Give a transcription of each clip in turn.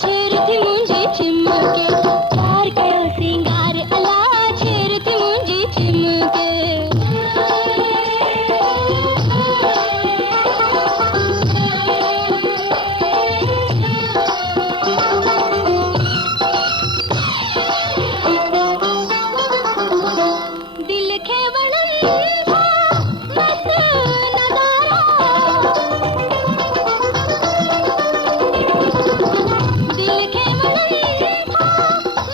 छेरती मुंजी चिमके प्यार कयो सिंगार अला छेरती मुंजी चिमके दिल खे वणन मस्त नजारा दिल खे वणन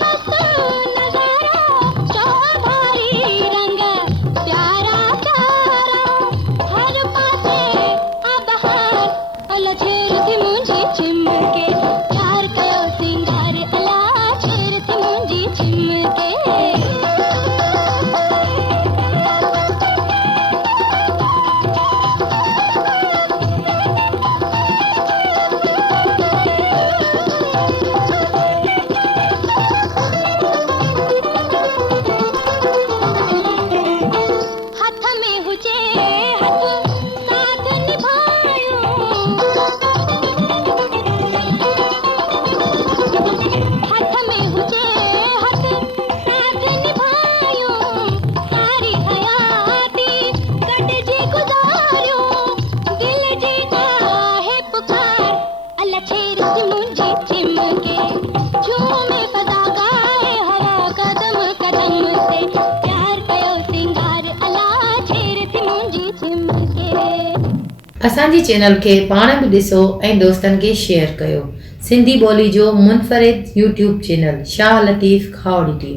मस्त नजारा चौधारी रंग प्यारा प्यारा हर पासे आ बहार अला छेरती मुंजी चिमके प्यार कयो सिंगार अला छेरती मुंजी चिमके हाथ में हुजे हाथ साथ निभायो हाथ में हुजे हाथ साथ निभायो सारी हयाती कटजे गुजारियो दिल जे काहे पुकार अल्लाह छेरती मुंजी चिमके झूमे फजा गाए हवा कदम कदम से प्यार कयो सिंगार अला छेरती मुंजी चिमके असांजी चैनल खे पाण बि ॾिसो ऐं दोस्तनि खे शेयर कयो। सिंधी ॿोली जो मुनफ़रिद YouTube channel Shah Latif खावड़ी TV.